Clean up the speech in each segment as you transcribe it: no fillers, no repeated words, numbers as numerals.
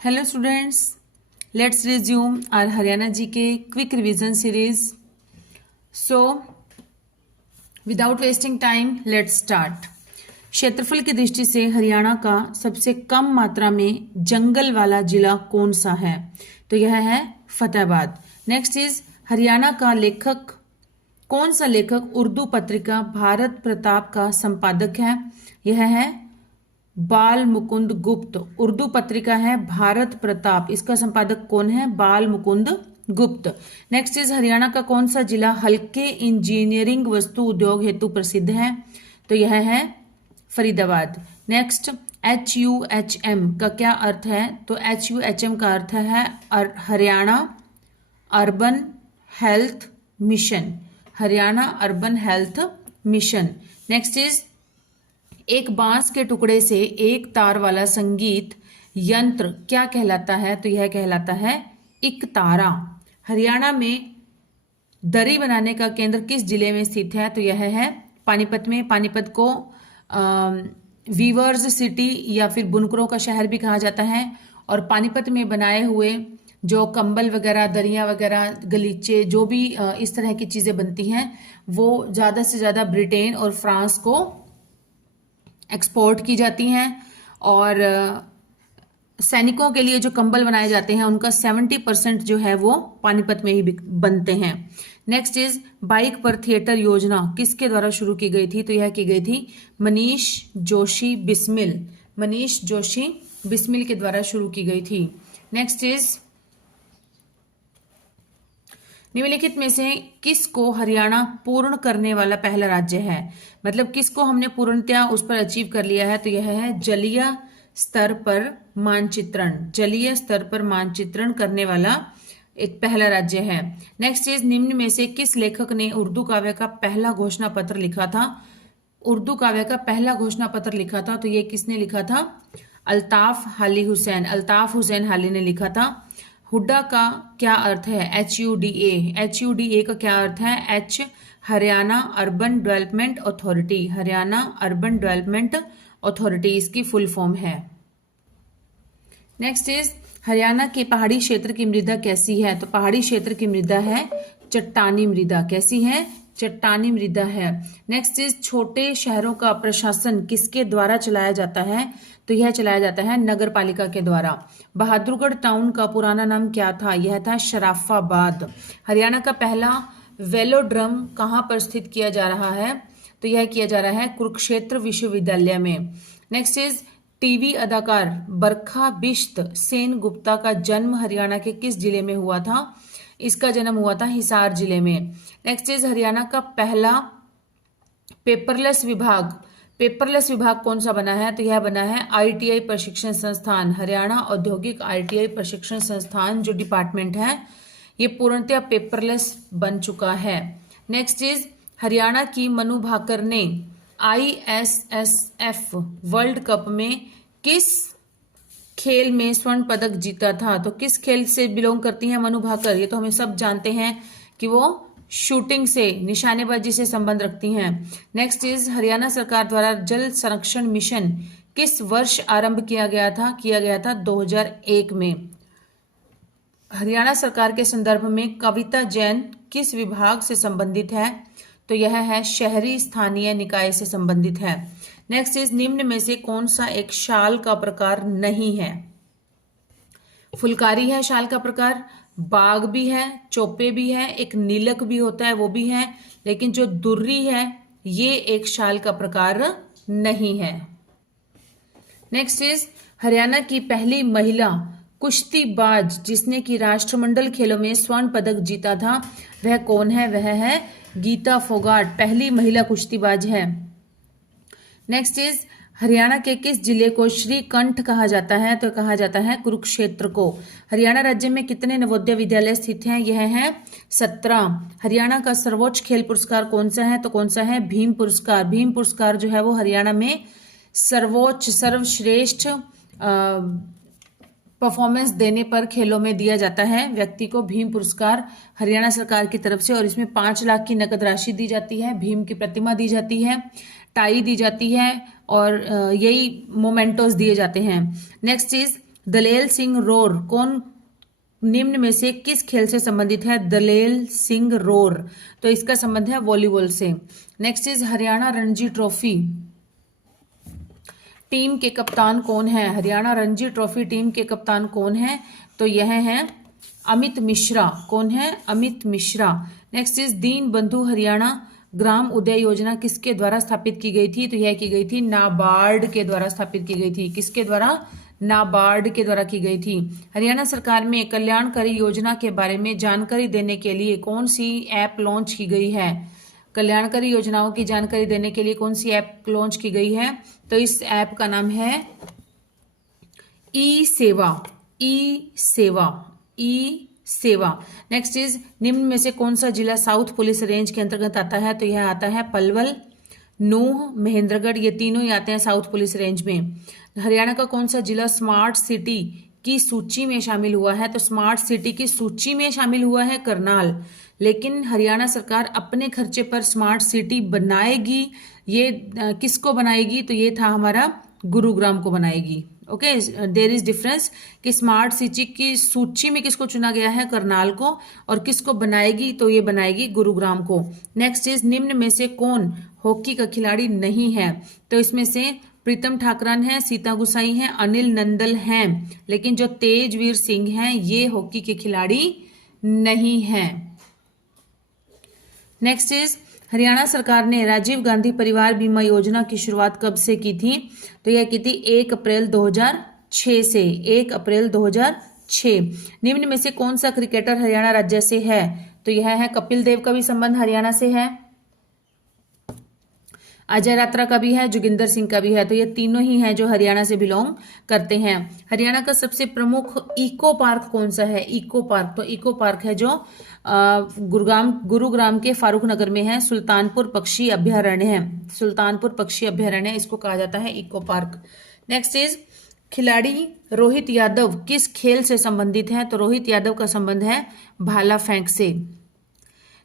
Hello students, let's resume our Haryana GK quick revision series. So, without wasting time, let's start. क्षेत्रफल की दृष्टि से हरियाणा का सबसे कम मात्रा में जंगल वाला जिला कौन सा है? तो यह है फतेहाबाद। नेक्स्ट इज हरियाणा का लेखक कौन सा लेखक उर्दू पत्रिका भारत प्रताप का संपादक है? यह है बाल मुकुंद गुप्त। उर्दू पत्रिका है भारत प्रताप, इसका संपादक कौन है? बाल मुकुंद गुप्त। नेक्स्ट इज हरियाणा का कौन सा जिला हल्के इंजीनियरिंग वस्तु उद्योग हेतु प्रसिद्ध है? तो यह है फरीदाबाद। नेक्स्ट HUHM का क्या अर्थ है? तो HUHM का अर्थ है Haryana urban health mission. Haryana urban health mission. Next is एक बांस के टुकड़े से एक तार वाला संगीत यंत्र क्या कहलाता है? तो यह कहलाता है इकतारा। हरियाणा में दरी बनाने का केंद्र किस जिले में स्थित है? तो यह है पानीपत में। पानीपत को वीवर्स सिटी या फिर बुनकरों का शहर भी कहा जाता है। और पानीपत में बनाए हुए जो कंबल वगैरह, दरियाँ वगैरह, गलीचे, जो भी इस तरह की चीज़ें बनती हैं वो ज़्यादा से ज़्यादा ब्रिटेन और फ्रांस को एक्सपोर्ट की जाती हैं। और सैनिकों के लिए जो कंबल बनाए जाते हैं उनका 70% जो है वो पानीपत में ही बनते हैं। नेक्स्ट इज बाइक पर थिएटर योजना किसके द्वारा शुरू की गई थी? तो यह की गई थी मनीष जोशी बिस्मिल। मनीष जोशी बिस्मिल के द्वारा शुरू की गई थी। नेक्स्ट इज निम्नलिखित में से किसको हरियाणा पूर्ण करने वाला पहला राज्य है? मतलब किसको हमने पूर्णतया उस पर अचीव कर लिया है? तो यह है जलीय स्तर पर मानचित्रण। जलीय स्तर पर मानचित्रण करने वाला एक पहला राज्य है। नेक्स्ट इज निम्न में से किस लेखक ने उर्दू काव्य का पहला घोषणा पत्र लिखा था? उर्दू काव्य का पहला घोषणा पत्र लिखा था, तो ये किसने लिखा था? अल्ताफ हाली हुसैन। अल्ताफ हुसैन हाली ने लिखा था। हुड्डा का क्या अर्थ है? HUDA। HUDA का क्या अर्थ है? H Haryana urban development authority. Haryana urban development authority इसकी फुल फॉर्म है। नेक्स्ट इज हरियाणा के पहाड़ी क्षेत्र की मृदा कैसी है? तो पहाड़ी क्षेत्र की मृदा है चट्टानी मृदा। कैसी है? चट्टानी मृदा है। नेक्स्ट इज छोटे शहरों का प्रशासन किसके द्वारा चलाया जाता है? तो यह चलाया जाता है नगर पालिका के द्वारा। बहादुरगढ़ टाउन का पुराना नाम क्या था? यह था शराफाबाद। हरियाणा का पहला वेलोड्रम कहाँ पर स्थित किया जा रहा है? तो यह किया जा रहा है कुरुक्षेत्र विश्वविद्यालय में। नेक्स्ट इज टीवी अदाकार बरखा बिश्त सेन गुप्ता का जन्म हरियाणा के किस जिले में हुआ था? इसका जन्म हुआ था हिसार जिले में। नेक्स्ट इज हरियाणा का पहला पेपरलेस विभाग। पेपरलेस विभाग कौन सा बना है? तो यह बना है ITI प्रशिक्षण संस्थान। हरियाणा औद्योगिक ITI प्रशिक्षण संस्थान जो डिपार्टमेंट है ये पूर्णतः पेपरलेस बन चुका है। नेक्स्ट इज हरियाणा की मनु भाकर ने ISSF वर्ल्ड कप में किस खेल में स्वर्ण पदक जीता था? तो किस खेल से बिलोंग करती हैं मनु भाकर? ये तो हमें सब जानते हैं कि वो शूटिंग से, निशानेबाजी से संबंध रखती हैं। नेक्स्ट इज हरियाणा सरकार द्वारा जल संरक्षण मिशन किस वर्ष आरंभ किया गया था? किया गया था 2001 में। हरियाणा सरकार के संदर्भ में कविता जैन किस विभाग से संबंधित है? तो यह है शहरी स्थानीय निकाय से संबंधित है। नेक्स्ट इज निम्न में से कौन सा एक शाल का प्रकार नहीं है? फुलकारी है शाल का प्रकार, बाग भी है, चोपे भी है, एक नीलक भी होता है वो भी है, लेकिन जो दुर्री है ये एक शाल का प्रकार नहीं है। नेक्स्ट इज हरियाणा की पहली महिला कुश्तीबाज जिसने कि राष्ट्रमंडल खेलों में स्वर्ण पदक जीता था वह कौन है? वह है गीता फोगाट, पहली महिला कुश्तीबाज है। नेक्स्ट इज हरियाणा के किस जिले को श्रीकंठ कहा जाता है? तो कहा जाता है कुरुक्षेत्र को। हरियाणा राज्य में कितने नवोदय विद्यालय स्थित हैं? यह है 17। हरियाणा का सर्वोच्च खेल पुरस्कार कौन सा है? तो कौन सा है? भीम पुरस्कार। भीम पुरस्कार जो है वो हरियाणा में सर्वोच्च सर्वश्रेष्ठ परफॉर्मेंस देने पर खेलों में दिया जाता है व्यक्ति को भीम पुरस्कार हरियाणा सरकार की तरफ से। और इसमें 5 लाख की नकद राशि दी जाती है, भीम की प्रतिमा दी जाती है, टाई दी जाती है और यही मोमेंटोस दिए जाते हैं। Next is Dalel Singh roar कौन निम्न में से किस खेल से संबंधित है? दलेल सिंह रोर, तो इसका संबंध है वॉलीबॉल से। Next is Haryana Ranji trophy team के कप्तान कौन है? हरियाणा रणजी ट्रॉफी टीम के कप्तान कौन है? तो यह है अमित मिश्रा। कौन है? अमित मिश्रा। नेक्स्ट इज दीन बंधु हरियाणा ग्राम उदय योजना किसके द्वारा स्थापित की गई थी? तो यह की गई थी नाबार्ड के द्वारा स्थापित की गई थी। किसके द्वारा? नाबार्ड के द्वारा की गई थी। हरियाणा सरकार में कल्याणकारी योजना के बारे में जानकारी देने के लिए कौन सी ऐप लॉन्च की गई है? कल्याणकारी योजनाओं की जानकारी देने के लिए कौन सी ऐप लॉन्च की गई है? तो इस ऐप का नाम है ई सेवा। ई सेवा, ई सेवा। नेक्स्ट इज निम्न में से कौन सा जिला साउथ पुलिस रेंज के अंतर्गत आता है? तो यह आता है पलवल, नूह, महेंद्रगढ़, ये तीनों ही आते हैं साउथ पुलिस रेंज में। हरियाणा का कौन सा जिला स्मार्ट सिटी की सूची में शामिल हुआ है? तो स्मार्ट सिटी की सूची में शामिल हुआ है करनाल, लेकिन हरियाणा सरकार अपने खर्चे पर स्मार्ट सिटी बनाएगी। ये किसको बनाएगी? तो ये था हमारा गुरुग्राम को बनाएगी। ओके, देयर इज डिफरेंस कि स्मार्ट सिटी की सूची में किसको चुना गया है? करनाल को, और किसको बनाएगी? तो ये बनाएगी गुरुग्राम को। नेक्स्ट इज निम्न में से कौन हॉकी का खिलाड़ी नहीं है? तो इसमें से प्रीतम ठाकरन है, सीता गुसाई है, अनिल नंदल हैं, लेकिन जो तेजवीर सिंह हैं ये हॉकी के खिलाड़ी नहीं हैं। नेक्स्ट इज हरियाणा सरकार ने राजीव गांधी परिवार बीमा योजना की शुरुआत कब से की थी? तो यह की थी 1 अप्रैल 2006 से। 1 अप्रैल 2006। निम्न में से कौन सा क्रिकेटर हरियाणा राज्य से है? तो यह है कपिल देव का भी संबंध हरियाणा से है, अजय रात्रा का भी है, जोगिंदर सिंह का भी है। तो ये तीनों ही हैं जो हरियाणा से बिलोंग करते हैं। हरियाणा का सबसे प्रमुख इको पार्क कौन सा है? इको पार्क, तो इको पार्क है जो गुरुग्राम के फारूक नगर में है, सुल्तानपुर पक्षी अभ्यारण्य है। सुल्तानपुर पक्षी अभ्यारण्य इसको कहा जाता है इको पार्क। नेक्स्ट इज खिलाड़ी रोहित यादव किस खेल से संबंधित है? तो रोहित यादव का संबंध है भाला फेंक से।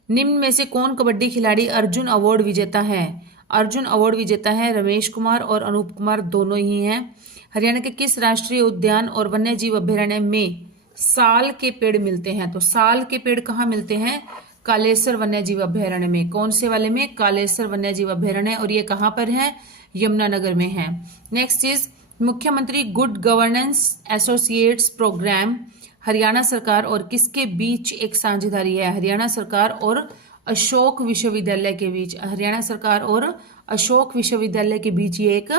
निम्न में से कौन कबड्डी खिलाड़ी अर्जुन अवार्ड विजेता है? अर्जुन अवार्ड विजेता है रमेश कुमार और अनूप कुमार, दोनों ही हैं। हरियाणा के किस राष्ट्रीय उद्यान और वन्य जीव अभ्यारण्य में साल के पेड़ मिलते हैं? तो साल के पेड़ कहाँ मिलते हैं? कालेसर वन्य जीव अभ्यारण्य में। कौन से वाले में? कालेसर वन्य जीव अभ्यारण्य, और ये कहाँ पर है? यमुनानगर में है। नेक्स्ट इज मुख्यमंत्री good governance associates programme Haryana सरकार और किसके बीच एक साझेदारी है? हरियाणा सरकार और अशोक विश्वविद्यालय के बीच। हरियाणा सरकार और अशोक विश्वविद्यालय के बीच ये एक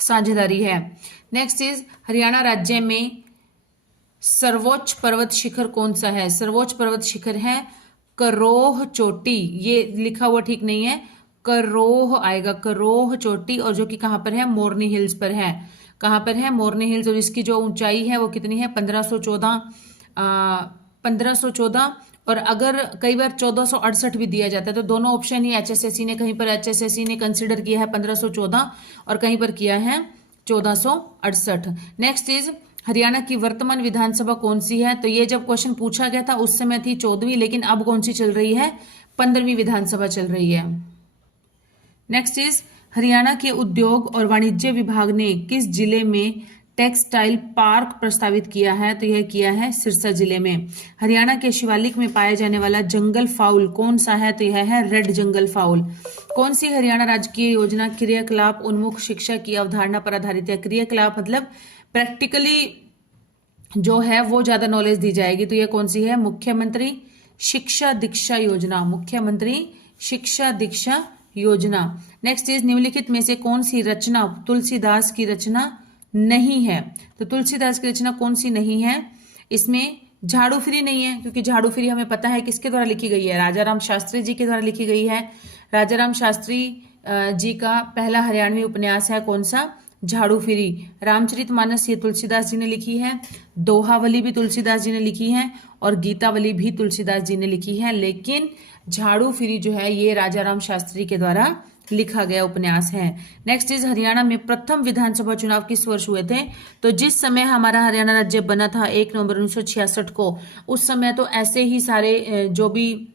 साझेदारी है। नेक्स्ट इज हरियाणा राज्य में सर्वोच्च पर्वत शिखर कौन सा है? सर्वोच्च पर्वत शिखर है करोह चोटी। ये लिखा हुआ ठीक नहीं है, करोह आएगा, करोह चोटी, और जो कि कहाँ पर है? मोरनी हिल्स पर है। कहाँ पर है? मोरनी हिल्स, और इसकी जो ऊंचाई है वो कितनी है? 1514। और अगर कई बार 1468 भी दिया जाता है, तो दोनों ऑप्शन ही एचएसएससी ने, कहीं पर एचएसएससी ने कंसिडर किया है 1514 और कहीं पर किया है 1468। नेक्स्ट इज हरियाणा की वर्तमान विधानसभा कौन सी है? तो ये जब क्वेश्चन पूछा गया था उस समय थी 14वीं, लेकिन अब कौन सी चल रही है? 15वीं विधानसभा चल रही है। नेक्स्ट इज हरियाणा के उद्योग और वाणिज्य विभाग ने किस जिले में टेक्सटाइल पार्क प्रस्तावित किया है? तो यह किया है सिरसा जिले में। हरियाणा के शिवालिक में पाया जाने वाला जंगल फाउल कौन सा है? तो यह है रेड जंगल फाउल। कौन सी हरियाणा राजकीय योजना क्रियाकलाप उन्मुख शिक्षा की अवधारणा पर आधारित है? क्रियाकलाप मतलब प्रैक्टिकली जो है वो ज्यादा नॉलेज दी जाएगी, तो यह कौन सी है? मुख्यमंत्री शिक्षा दीक्षा योजना। मुख्यमंत्री शिक्षा दीक्षा योजना। नेक्स्ट इज निम्नलिखित में से कौन सी रचना तुलसीदास की रचना नहीं है? तो तुलसीदास की रचना कौन सी नहीं है? इसमें झाड़ू फ्री नहीं है, क्योंकि झाड़ू फ्री हमें पता है किसके द्वारा लिखी गई है? राजाराम शास्त्री जी के द्वारा लिखी गई है। राजाराम शास्त्री जी का पहला हरियाणवी उपन्यास है कौन सा? झाड़ू फ्री। रामचरितमानस ये तुलसीदास जी ने लिखी है। दोहावली भी तुलसीदास जी ने लिखी है, और गीतावली भी तुलसीदास जी ने लिखी है, लेकिन झाड़ू फ्री जो है ये राजाराम शास्त्री के द्वारा लिखा गया उपन्यास है। नेक्स्ट इज हरियाणा में प्रथम विधानसभा चुनाव किस वर्ष हुए थे? तो जिस समय हमारा हरियाणा राज्य बना था 1 नवंबर 1966 को, उस समय तो ऐसे ही सारे जो भी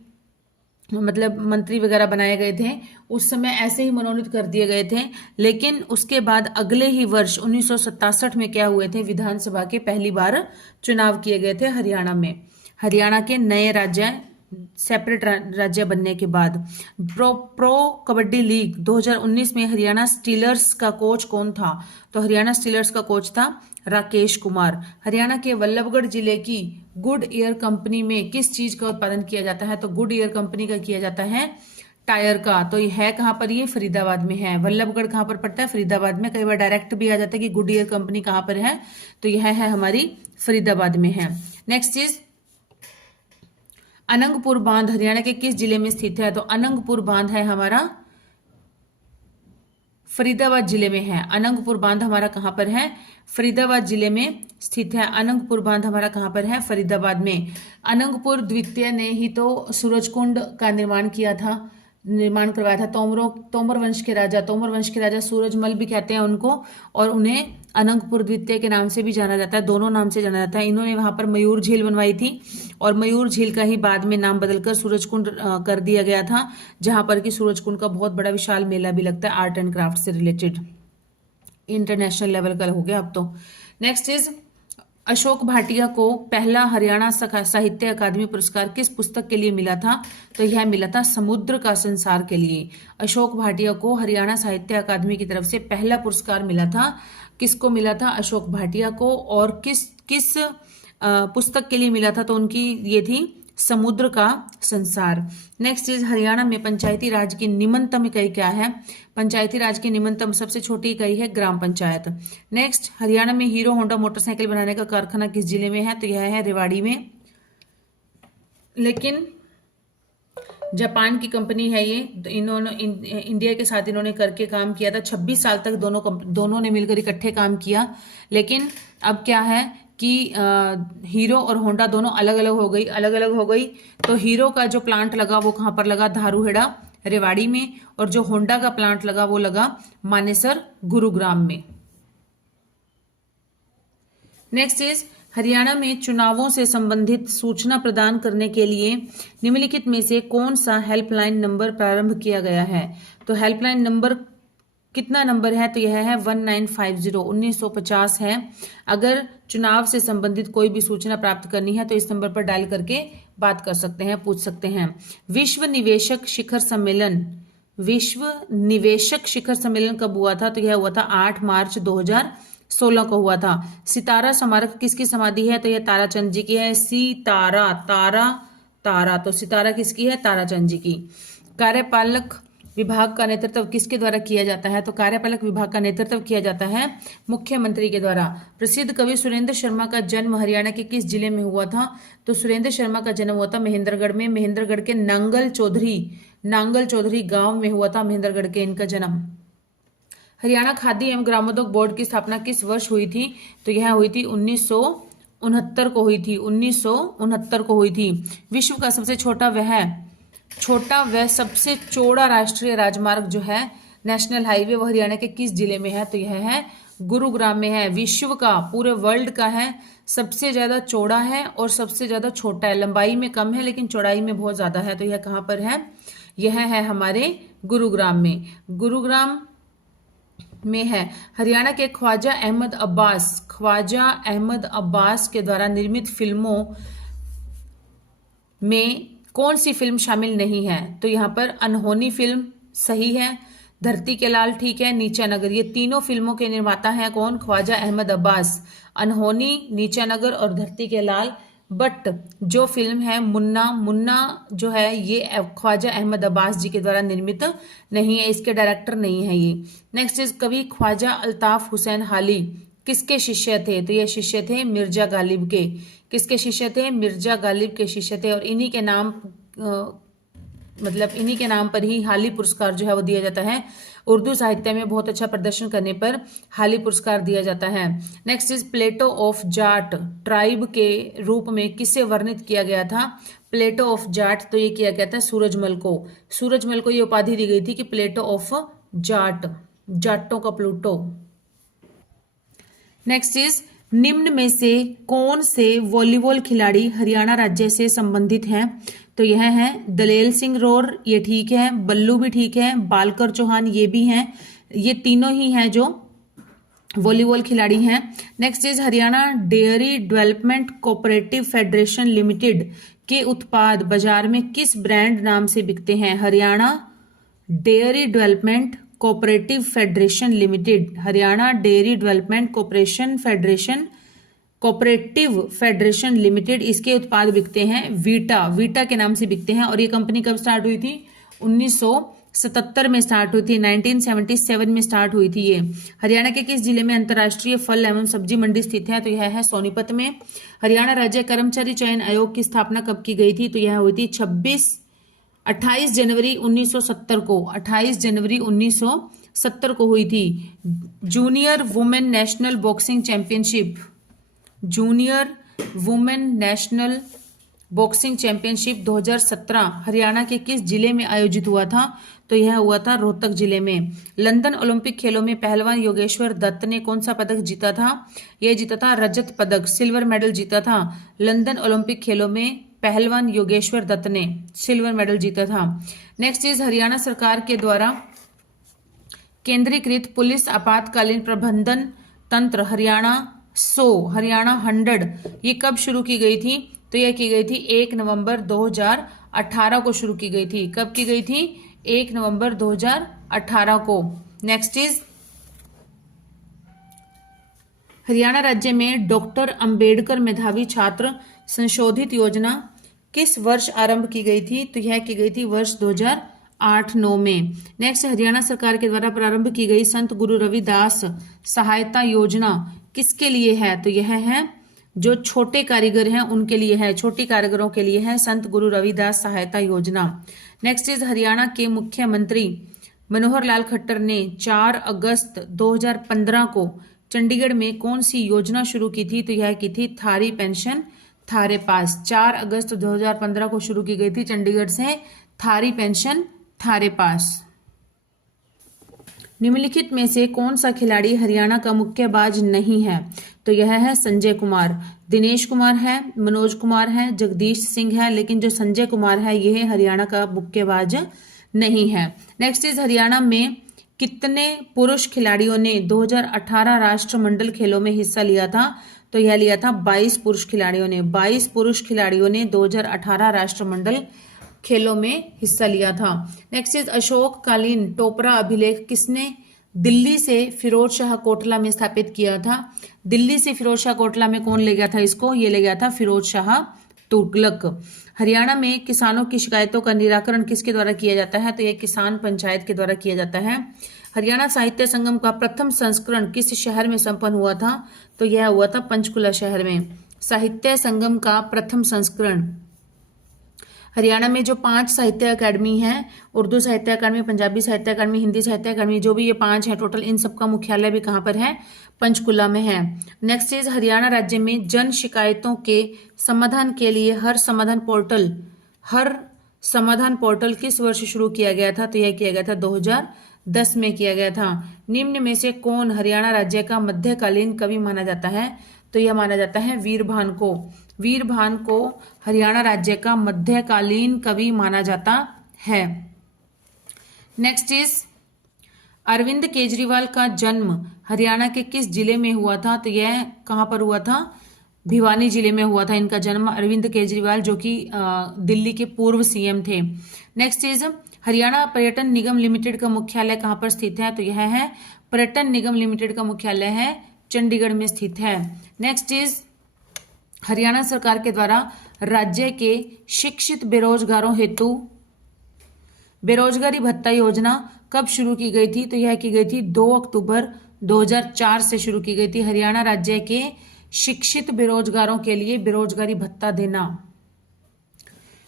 मतलब मंत्री वगैरह बनाए गए थे, उस समय ऐसे ही मनोनीत कर दिए गए थे। लेकिन उसके बाद अगले ही वर्ष 1967 में क्या हुए थे, विधानसभा के पहली बार चुनाव किए गए थे हरियाणा में। हरियाणा के नए राज्य, सेपरेट राज्य बनने के बाद। प्रो कबड्डी लीग 2019 में हरियाणा स्टीलर्स का कोच कौन था? तो हरियाणा स्टीलर्स का कोच था राकेश कुमार। हरियाणा के वल्लभगढ़ जिले की गुड ईयर कंपनी में किस चीज का उत्पादन किया जाता है? तो गुड ईयर कंपनी का किया जाता है टायर का। तो ये है कहाँ पर? ये फरीदाबाद में है। वल्लभगढ़ कहाँ पर पड़ता है? फरीदाबाद में। कई बार डायरेक्ट भी आ जाता है कि गुड ईयर कंपनी कहाँ पर है, तो यह है हमारी फरीदाबाद में है। नेक्स्ट चीज, अनंगपुर बांध हरियाणा के किस जिले में स्थित है? तो अनंगपुर बांध है हमारा फरीदाबाद जिले में है। अनंगपुर बांध हमारा कहां पर है? फरीदाबाद जिले में स्थित है। अनंगपुर बांध हमारा कहां पर है? फरीदाबाद में। अनंगपुर द्वितीय ने ही तो सूरजकुंड का निर्माण करवाया था। तोमर वंश के राजा सूरजमल भी कहते हैं उनको, और उन्हें अनंगपुर द्वितीय के नाम से भी जाना जाता है, दोनों नाम से जाना जाता है। इन्होंने वहां पर मयूर झील बनवाई थी, और मयूर झील का ही बाद में नाम बदलकर सूरजकुंड कर दिया गया था, जहां पर कि सूरजकुंड का बहुत बड़ा विशाल मेला भी लगता है आर्ट एंड क्राफ्ट से रिलेटेड। इंटरनेशनल लेवल का हो गया अब तो। नेक्स्ट इज, अशोक भाटिया को पहला हरियाणा साहित्य अकादमी पुरस्कार किस पुस्तक के लिए मिला था? तो यह मिला था समुद्र का संसार के लिए। अशोक भाटिया को हरियाणा साहित्य अकादमी की तरफ से पहला पुरस्कार मिला था। किसको मिला था? अशोक भाटिया को। और किस पुस्तक के लिए मिला था? तो उनकी ये थी समुद्र का संसार। नेक्स्ट इज, हरियाणा में पंचायती राज की निम्नतम इकाई क्या है? पंचायती राज की निम्नतम सबसे छोटी इकाई है ग्राम पंचायत। नेक्स्ट, हरियाणा में हीरो होंडा मोटरसाइकिल बनाने का कारखाना किस जिले में है? तो यह है रेवाड़ी में। लेकिन जापान की कंपनी है ये, इन्होंने इंडिया के साथ इन्होंने करके काम किया था। 26 साल तक दोनों ने मिलकर इकट्ठे काम किया। लेकिन अब क्या है कि हीरो और होंडा दोनों अलग अलग हो गई। तो हीरो का जो प्लांट लगा वो कहां पर लगा? धारूहेड़ा रेवाड़ी में। और जो होंडा का प्लांट लगा वो लगा मानेसर गुरुग्राम में। नेक्स्ट इज, हरियाणा में चुनावों से संबंधित सूचना प्रदान करने के लिए निम्नलिखित में से कौन सा हेल्पलाइन नंबर प्रारंभ किया गया है? तो हेल्पलाइन नंबर कितना नंबर है? तो यह है 1950, 1950 है। अगर चुनाव से संबंधित कोई भी सूचना प्राप्त करनी है तो इस नंबर पर डायल करके बात कर सकते हैं, पूछ सकते हैं। विश्व निवेशक शिखर सम्मेलन कब हुआ था? तो यह हुआ था 8 मार्च 2016 को हुआ था। सितारा स्मारक किसकी समाधि है? तो यह ताराचंद जी की है। तारा तो सितारा किसकी है? ताराचंद जी की। कार्यपालक विभाग का नेतृत्व किसके द्वारा किया जाता है? तो कार्यपालक विभाग का नेतृत्व किया जाता है मुख्यमंत्री के द्वारा। प्रसिद्ध कवि सुरेंद्र शर्मा का जन्म हरियाणा के किस जिले में हुआ था? तो सुरेंद्र शर्मा का जन्म हुआ था महेंद्रगढ़ में। महेंद्रगढ़ के नांगल चौधरी गांव में हुआ था महेंद्रगढ़ के इनका जन्म। हरियाणा खादी एवं ग्रामोद्योग बोर्ड की स्थापना किस वर्ष हुई थी? तो यह हुई थी 1969 को हुई थी। 1969 को हुई थी। विश्व का सबसे छोटा व सबसे चौड़ा राष्ट्रीय राजमार्ग जो है नेशनल हाईवे, वो हरियाणा के किस जिले में है? तो यह है गुरुग्राम में है। विश्व का, पूरे वर्ल्ड का है, सबसे ज्यादा चौड़ा है और सबसे ज्यादा छोटा है। लंबाई में कम है लेकिन चौड़ाई में बहुत ज्यादा है। तो यह कहां पर है? यह है हमारे गुरुग्राम में है। हरियाणा के ख्वाजा अहमद अब्बास के द्वारा निर्मित फिल्मों में कौन सी फिल्म शामिल नहीं है? तो यहाँ पर अनहोनी फिल्म सही है, धरती के लाल ठीक है, नीचा नगर, ये तीनों फिल्मों के निर्माता हैं कौन? ख्वाजा अहमद अब्बास। अनहोनी, नीचा नगर और धरती के लाल। बट जो फिल्म है मुन्ना जो है ये ख्वाजा अहमद अब्बास जी के द्वारा निर्मित नहीं है, इसके डायरेक्टर नहीं है ये। नेक्स्ट इज, कवि ख्वाजा अल्ताफ हुसैन हाली किसके शिष्य थे? तो ये शिष्य थे मिर्जा गालिब के। किसके शिष्य थे? मिर्जा गालिब के शिष्य थे। और इन्हीं के नाम इन्हीं के नाम पर ही हाली पुरस्कार जो है वो दिया जाता है। उर्दू साहित्य में बहुत अच्छा प्रदर्शन करने पर हाली पुरस्कार दिया जाता है। Next is, plateau of Jat tribe के रूप में किसे वर्णित किया गया था? प्लेटो ऑफ जाट, तो ये किया गया था सूरजमल को ये उपाधि दी गई थी कि प्लेटो ऑफ जाट, जाटों का प्लूटो। नेक्स्ट इज, निम्न में से कौन से वॉलीबॉल खिलाड़ी हरियाणा राज्य से संबंधित हैं? तो यह है दलेल सिंह रोर, ये ठीक है, बल्लू भी ठीक है, बालकर चौहान ये भी हैं, ये तीनों ही हैं जो वॉलीबॉल खिलाड़ी हैं। Next is Haryana dairy development cooperative federation limited के उत्पाद बाजार में किस ब्रांड नाम से बिकते हैं? Haryana dairy development cooperative federation limited, Haryana dairy development cooperative federation limited, इसके उत्पाद बिकते हैं वीटा के नाम से बिकते हैं। और ये कंपनी कब स्टार्ट हुई थी? 1977 में स्टार्ट हुई थी, 1977 में स्टार्ट हुई थी ये। हरियाणा के किस जिले में अंतर्राष्ट्रीय फल एवं सब्जी मंडी स्थित है? तो यह है सोनीपत में। हरियाणा राज्य कर्मचारी चयन आयोग की स्थापना कब की गई थी? तो यह हुई थी 28 जनवरी 1970 को, 28 जनवरी 1970 को हुई थी। Junior women national boxing championship, junior women national boxing championship 2017 Haryana के किस जिले में आयोजित हुआ था? तो यह हुआ था रोहतक जिले में। लंदन ओलंपिक खेलों में पहलवान योगेश्वर दत्त ने कौन सा पदक जीता था? यह जीता था रजत पदक, सिल्वर मेडल जीता था। लंदन ओलंपिक खेलों में पहलवान योगेश्वर दत्त ने सिल्वर मेडल जीता था। नेक्स्ट इज हरियाणा सरकार के द्वारा केंद्रीकृत पुलिस आपातकालीन प्रबंधन तंत्र हरियाणा 100 ये कब शुरू की गई थी? तो यह की गई थी 1 नवंबर 2018 को शुरू की गई थी। कब की गई थी? 1 नवंबर 2018 को। नेक्स्ट इज हरियाणा राज्य में डॉक्टर अंबेडकर मेधावी छात्र संशोधित योजना किस वर्ष आरंभ की गई थी? तो यह की गई थी वर्ष 2008-9 में। नेक्स्ट हरियाणा सरकार के द्वारा प्रारंभ की गई संत गुरु रविदास सहायता योजना किसके लिए है? तो यह है जो छोटे कारीगर हैं उनके लिए है, छोटी कारीगरों के लिए है संत गुरु रविदास सहायता योजना। नेक्स्ट इज हरियाणा के मुख्यमंत्री मनोहर लाल खट्टर ने 4 अगस्त 2015 को चंडीगढ़ में कौन सी योजना शुरू की थी? तो यह की थी थारी पेंशन थारे पास। 4 अगस्त 2015 को शुरू की गई थी चंडीगढ़ से थारी पेंशन थारे पास। निम्नलिखित में से कौन सा खिलाड़ी हरियाणा का मुक्केबाज नहीं है? तो यह है संजय कुमार, दिनेश कुमार है, मनोज कुमार है, जगदीश सिंह है, लेकिन जो संजय कुमार है यह हरियाणा का मुक्केबाज नहीं है। नेक्स्ट इज हरियाणा में कितने पुरुष खिलाड़ियों ने 2018 राष्ट्रमंडल खेलों में हिस्सा लिया था? तो यह लिया था 22 पुरुष खिलाड़ियों ने, 22 पुरुष खिलाड़ियों ने 2018 राष्ट्रमंडल खेलों में हिस्सा लिया था। नेक्स्ट इज अशोक कालीन टोपरा अभिलेख किसने दिल्ली से फिरोज शाह कोटला में स्थापित किया था? दिल्ली से फिरोज शाह कोटला में कौन ले गया था इसको? ये ले गया था फिरोज शाह तुगलक। हरियाणा में किसानों की शिकायतों का निराकरण किसके द्वारा किया जाता है? तो यह किसान पंचायत के द्वारा किया जाता है। हरियाणा साहित्य संगम का प्रथम संस्करण किस शहर में संपन्न हुआ था? तो यह हुआ था पंचकुला शहर में। साहित्य संगम का प्रथम संस्करण हरियाणा में जो 5 साहित्य अकादमी हैं, उर्दू साहित्य अकादमी, पंजाबी साहित्य अकादमी, हिंदी साहित्य अकादमी, जो भी ये 5 हैं टोटल, इन सबका मुख्यालय भी कहाँ पर है? पंचकुला में है। नेक्स्ट इज हरियाणा राज्य में जन शिकायतों के समाधान के लिए हर समाधान पोर्टल किस वर्ष शुरू किया गया था? तो यह किया गया था 2010 में किया गया था। निम्न में से कौन हरियाणा राज्य का मध्यकालीन कवि माना जाता है? तो यह माना जाता है वीरभान को। वीरभान को हरियाणा राज्य का मध्यकालीन कवि माना जाता है। नेक्स्ट इज अरविंद केजरीवाल का जन्म हरियाणा के किस जिले में हुआ था? तो यह कहां पर हुआ था? भिवानी जिले में हुआ था इनका जन्म। अरविंद केजरीवाल जो कि दिल्ली के पूर्व सीएम थे। नेक्स्ट इज हरियाणा पर्यटन निगम लिमिटेड का मुख्यालय कहां पर स्थित है? तो यह है पर्यटन निगम लिमिटेड का मुख्यालय है चंडीगढ़ में स्थित है। नेक्स्ट इज हरियाणा सरकार के द्वारा राज्य के शिक्षित बेरोजगारों हेतु बेरोजगारी भत्ता योजना कब शुरू की गई थी? तो यह की गई थी 2 अक्टूबर 2004 से शुरू की गई थी। हरियाणा राज्य के शिक्षित बेरोजगारों के लिए बेरोजगारी भत्ता देना।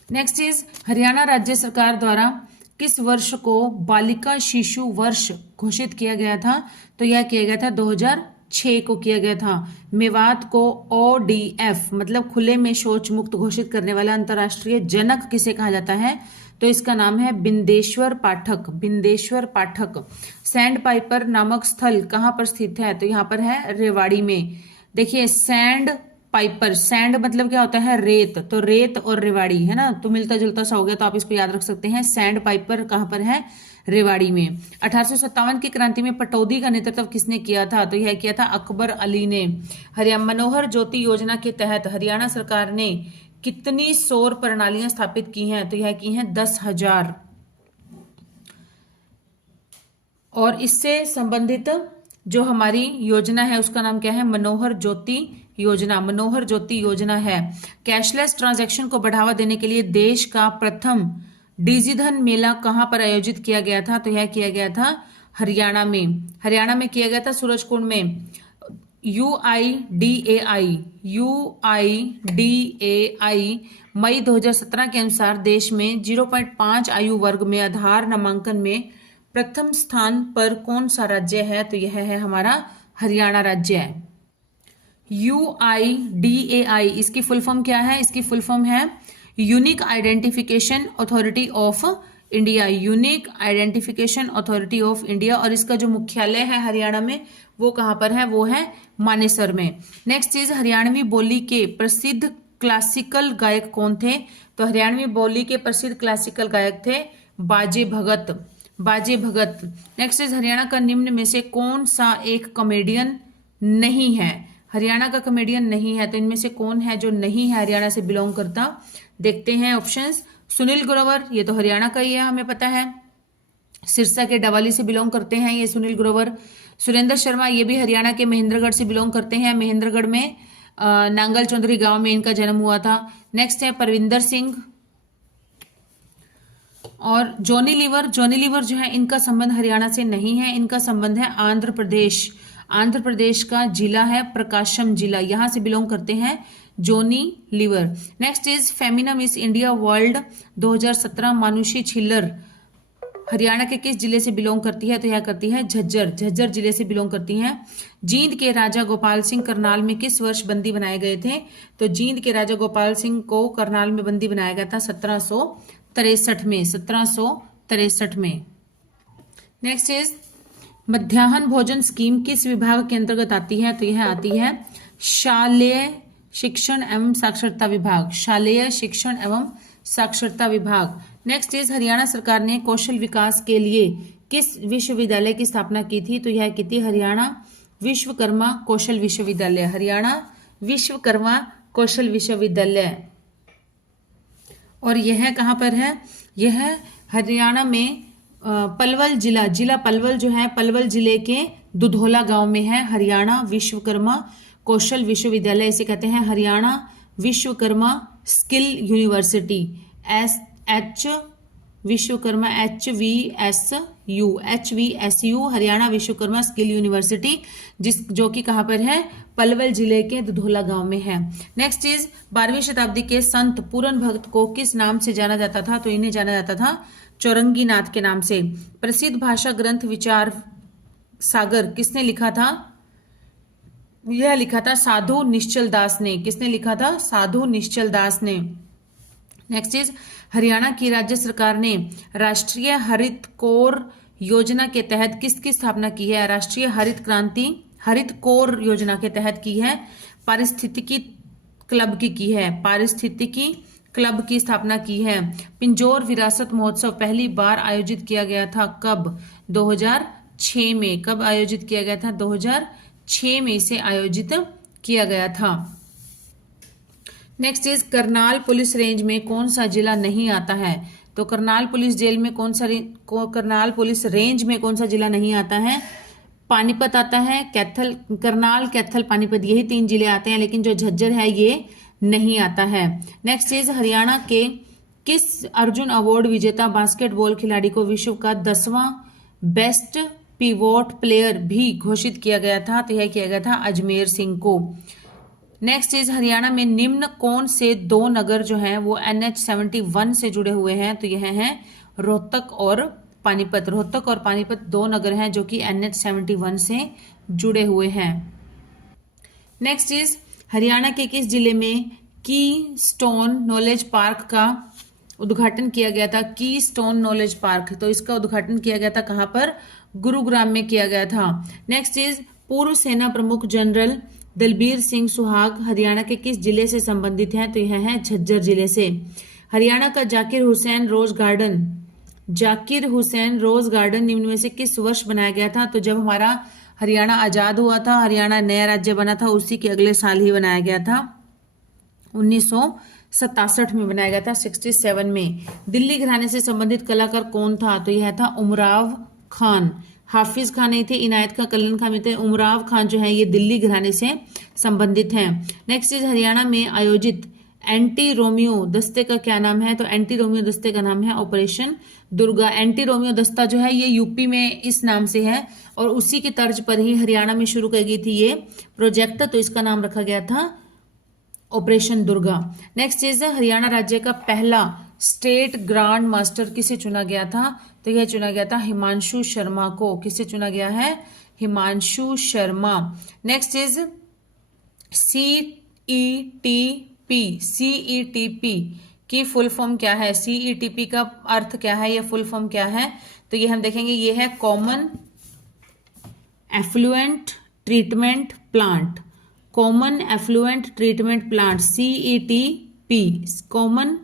नेक्स्ट इज हरियाणा राज्य सरकार द्वारा किस वर्ष को बालिका शिशु वर्ष घोषित किया गया था? तो यह किया गया था 2006 को किया गया था। मेवात को ODF मतलब खुले में शौच मुक्त घोषित करने वाला अंतर्राष्ट्रीय जनक किसे कहा जाता है? तो इसका नाम है बिंदेश्वर पाठक। बिंदेश्वर पाठक। सैंड पाइपर नामक स्थल कहाँ पर स्थित है? तो यहाँ पर है रेवाड़ी में। देखिए सैंड पाइपर, सैंड मतलब क्या होता है रेत, तो रेत और रेवाड़ी है ना, तो मिलता जुलता सा हो गया, तो आप इसको याद रख सकते हैं। सैंड पाइपर कहां पर है? रेवाड़ी में। 1857 की क्रांति में पटौदी का नेतृत्व किसने किया था? तो यह किया था अकबर अली ने। हरियाणा मनोहर ज्योति योजना के तहत हरियाणा सरकार ने कितनी सौर प्रणालियां स्थापित की हैं? तो यह की हैं 10,000। और इससे संबंधित जो हमारी योजना है उसका नाम क्या है? मनोहर ज्योति योजना। मनोहर ज्योति योजना है। कैशलेस ट्रांजैक्शन को बढ़ावा देने के लिए देश का प्रथम डिजिधन मेला कहां पर आयोजित किया गया था? तो यह किया गया था हरियाणा में। हरियाणा में किया गया था सूरजकुंड में। UIDAI मई 2017 के अनुसार देश में 0.5 आयु वर्ग में आधार नामांकन में प्रथम स्थान पर कौन सा राज्य है? तो यह है हमारा हरियाणा राज्य है। UIDAI इसकी फुल फॉर्म क्या है? इसकी फुल फॉर्म है unique identification authority of India. Unique identification authority of India. और इसका जो मुख्यालय है हरियाणा में वो कहां पर है? वो है मानेसर में। नेक्स्ट चीज, हरियाणवी बोली के प्रसिद्ध क्लासिकल गायक कौन थे? तो हरियाणवी बोली के प्रसिद्ध क्लासिकल गायक थे बाजे भगत। बाजे भगत। नेक्स्ट इज, हरियाणा का निम्न में से कौन सा एक कॉमेडियन नहीं है? हरियाणा का कॉमेडियन नहीं है, तो इनमें से कौन है जो नहीं है हरियाणा से बिलोंग करता? देखते हैं ऑप्शंस। सुनील ग्रोवर, ये तो हरियाणा का ही है, हमें पता है। सिरसा के डवाली से बिलोंग करते हैं ये सुनील ग्रोवर। सुरेंद्र शर्मा, ये भी हरियाणा के महेंद्रगढ़ से बिलोंग करते हैं। महेंद्रगढ़ में नांगल चौधरी गांव में इनका जन्म हुआ था। नेक्स्ट है परविंदर सिंह। और जॉनी लीवर, जॉनी लीवर जो है इनका संबंध हरियाणा से नहीं है, इनका संबंध है आंध्र प्रदेश। आंध्र प्रदेश का जिला है प्रकाशम जिला, यहां से बिलोंग करते हैं Johnny Lever. Next is Femina Miss India World 2017 Manushi Chhillar Haryana के किस जिले से बिलोंग करती है? तो यह करती है झज्जर। झज्जर जिले से बिलोंग करती हैं। जींद के राजा गोपाल सिंह करनाल में किस वर्ष बंदी बनाए गए थे? तो जींद के राजा गोपाल सिंह को करनाल में बंदी बनाया गया था 1763 में। 1763 में। नेक्स्ट इज मध्याह्न भोजन स्कीम किस विभाग के अंतर्गत आती है? तो यह आती है शालेय शिक्षण एवं साक्षरता विभाग। शालेय शिक्षण एवं साक्षरता विभाग। नेक्स्ट इज हरियाणा सरकार ने कौशल विकास के लिए किस विश्वविद्यालय की स्थापना की थी? तो यह की थी हरियाणा विश्वकर्मा कौशल विश्वविद्यालय। हरियाणा विश्वकर्मा कौशल विश्वविद्यालय। और यह कहां पर है? यह हरियाणा में पलवल जिला पलवल जो है पलवल जिले के दुधौला गांव में है हरियाणा विश्वकर्मा कौशल विश्वविद्यालय। इसे कहते हैं Haryana Vishwakarma skill university. H Vishwakarma HVSU Haryana Vishwakarma skill university, जो कि कहां पर है? पलवल जिले के दुधौला गांव में है। नेक्स्ट इज 12वीं शताब्दी के संत पूरन भगत को किस नाम से जाना जाता था? तो इन्हें जाना जाता था चौरंगी नाथ के नाम से। प्रसिद्ध भाषा ग्रंथ विचार सागर किसने लिखा था? यह लिखा था साधु निश्चल दास ने। किसने लिखा था? साधु निश्चल दास ने। नेक्स्ट इज हरियाणा की राज्य सरकार ने राष्ट्रीय हरित कोर योजना के तहत किसकी स्थापना की है? राष्ट्रीय हरित क्रांति हरित कोर योजना के तहत की है पारिस्थितिकी क्लब की है। पारिस्थितिकी क्लब की स्थापना की है। पिंजौर विरासत महोत्सव पहली बार आयोजित किया गया था कब? 2006 में। कब आयोजित किया गया था? 2006 में इसे आयोजित किया गया था। Next is Karnal police range में कौन सा जिला नहीं आता है? तो करनाल पुलिस जेल में करनाल पुलिस रेंज में कौन सा जिला नहीं आता है? पानीपत आता है, कैथल, करनाल, कैथल, पानीपत, यही 3 जिले आते हैं, लेकिन जो झज्जर है ये नहीं आता है। नेक्स्ट इज हरियाणा के किस अर्जुन अवार्ड विजेता बास्केटबॉल खिलाड़ी को विश्व का 10वां बेस्ट पिवोट प्लेयर भी घोषित किया गया था? तो यह किया गया था अजमेर सिंह को। नेक्स्ट इज हरियाणा में निम्न कौन से 2 नगर जो हैं वो NH71 से जुड़े हुए हैं? तो यह हैं रोहतक और पानीपत। रोहतक और पानीपत 2 नगर हैं जो कि NH71 से जुड़े हुए हैं। नेक्स्ट इज हरियाणा के किस जिले में की स्टोन नॉलेज पार्क का उद्घाटन किया गया था? की स्टोन नॉलेज पार्क, तो इसका उद्घाटन किया गया था कहां पर? गुरुग्राम में किया गया था। नेक्स्ट इज पूर्व सेना प्रमुख जनरल दलबीर सिंह सुहाग हरियाणा के किस जिले से संबंधित हैं? तो यह है झज्जर जिले से। हरियाणा का जाकिर हुसैन रोज गार्डन निम्न में से किस वर्ष बनाया गया था? तो जब हमारा हरियाणा आजाद हुआ था, हरियाणा नया राज्य बना था, उसी के अगले साल ही बनाया गया था, 1967 में बनाया गया था, 67 में। दिल्ली घराने से संबंधित कलाकार कौन था? तो यह था उमराव खान। हाफिज खान नहीं थे, इनायत खान, कल्याण खान में थे। उमराव खान जो है ये दिल्ली घराने से संबंधित हैं। नेक्स्ट इज हरियाणा में आयोजित एंटी रोमियो दस्ते का क्या नाम है? तो एंटी रोमियो दस्ते का नाम है ऑपरेशन दुर्गा। एंटी रोमियो दस्ता जो है ये यूपी में इस नाम से है और उसी की तर्ज पर ही हरियाणा में शुरू की गई थी ये प्रोजेक्ट, तो इसका नाम रखा गया था operation Durga. Next is Haryana राज्य का पहला स्टेट ग्रांड मास्टर किसे चुना गया था? तो यह चुना गया था हिमांशु शर्मा को। किसे चुना गया है? Himanshu Sharma. Next is CETP की फुल फॉर्म क्या है? सीईटीपी का अर्थ क्या है, या फुल फॉर्म क्या है? तो ये हम देखेंगे, ये है common effluent treatment plant. Common effluent treatment plant, CETP, common